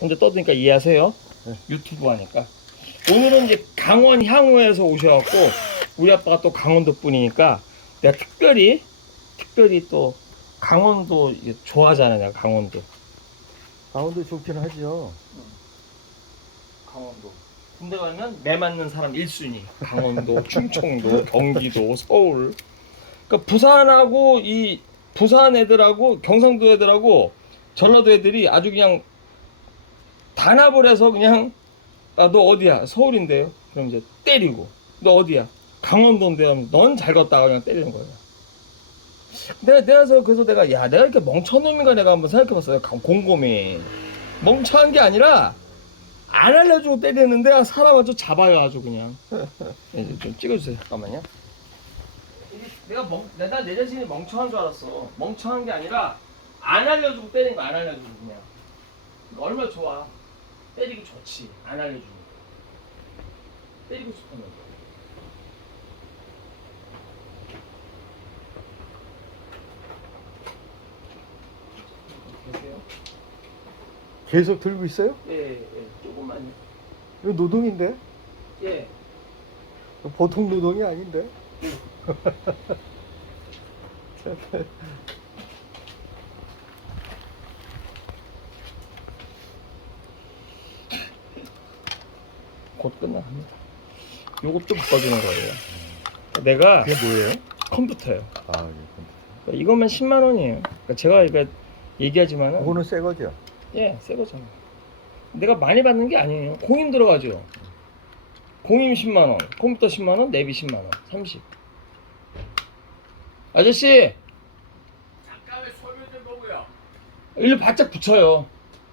혼자 떠드니까 이해하세요. 네. 유튜브 하니까. 오늘은 이제 강원 향후에서 오셔갖고 우리 아빠가 또 강원도 분이니까 내가 특별히 특별히 또 강원도 좋아하잖아 내가 강원도. 강원도 좋긴 하죠. 강원도. 군대 가면 매 맞는 사람 1순위. 강원도, 충청도, 경기도, 서울. 그러니까 부산하고 이 부산 애들하고 경상도 애들하고 전라도 애들이 아주 그냥 단합을 해서 그냥 아 너 어디야? 서울인데요. 그럼 이제 때리고 너 어디야? 강원도인데 하면 넌 잘 걷다가 그냥 때리는 거예요. 내가 내가 그래서 내가 야 내가 이렇게 멍청한 놈인가 내가 한번 생각해봤어요. 감- 곰곰이 멍청한 게 아니라 안 알려주고 때리는데 아, 사람 아주 잡아요 아주 그냥 이제 좀 찍어주세요 잠깐만요 내가 멍 내가 내 자신이 멍청한 줄 알았어 멍청한 게 아니라 안 알려주고 때리는 거안 알려주고 그냥 얼마나 좋아 때리기 좋지. 안 알려주고 때리고 싶으면 보세요? 계속 들고 있어요? 예 예 조금만요. 이거 노동인데? 예. 보통 노동이 아닌데? 곧 끝납니다. 요것도 바꿔주는 거예요. 내가 그게 뭐예요? 컴퓨터예요. 아, 이거. 그러니까 이것만 10만 원이에요. 그러니까 제가 이거 얘기하지만은 그거는 새 거죠? 예, 새 거잖아. 내가 많이 받는 게 아니에요. 공임 들어가죠. 공임 10만 원, 컴퓨터 10만 원, 내비 10만 원, 30. 아저씨, 잠깐만 소변 좀 보고요. 일로 바짝 붙여요.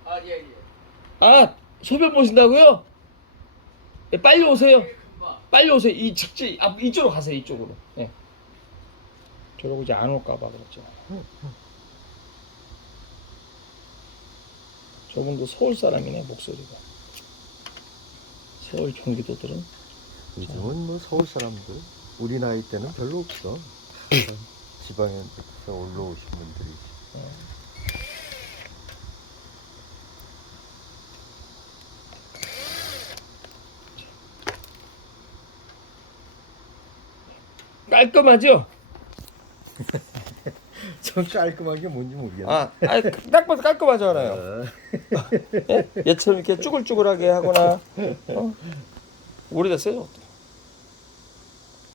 아 예 예. 아, 소변 보신다고요? 예, 빨리 오세요. 빨리 오세요. 이 직지 앞 이쪽으로 가세요. 이쪽으로. 예. 저러고 이제 안 올까봐 그랬죠. 저분도 서울 사람이네 목소리가. 서울 경기도들은 요즘은 뭐 서울 사람들 우리 나이 때는 별로 없어. 지방에서 올라오신 분들이. 깔끔하죠. 좀 깔끔한 게 뭔지 모르겠네. 아, 아, 딱 봐도 깔끔하잖아요. 아, 예? 얘처럼 이렇게 쭈글쭈글하게 하거나 어? 오래됐어요. 저것도.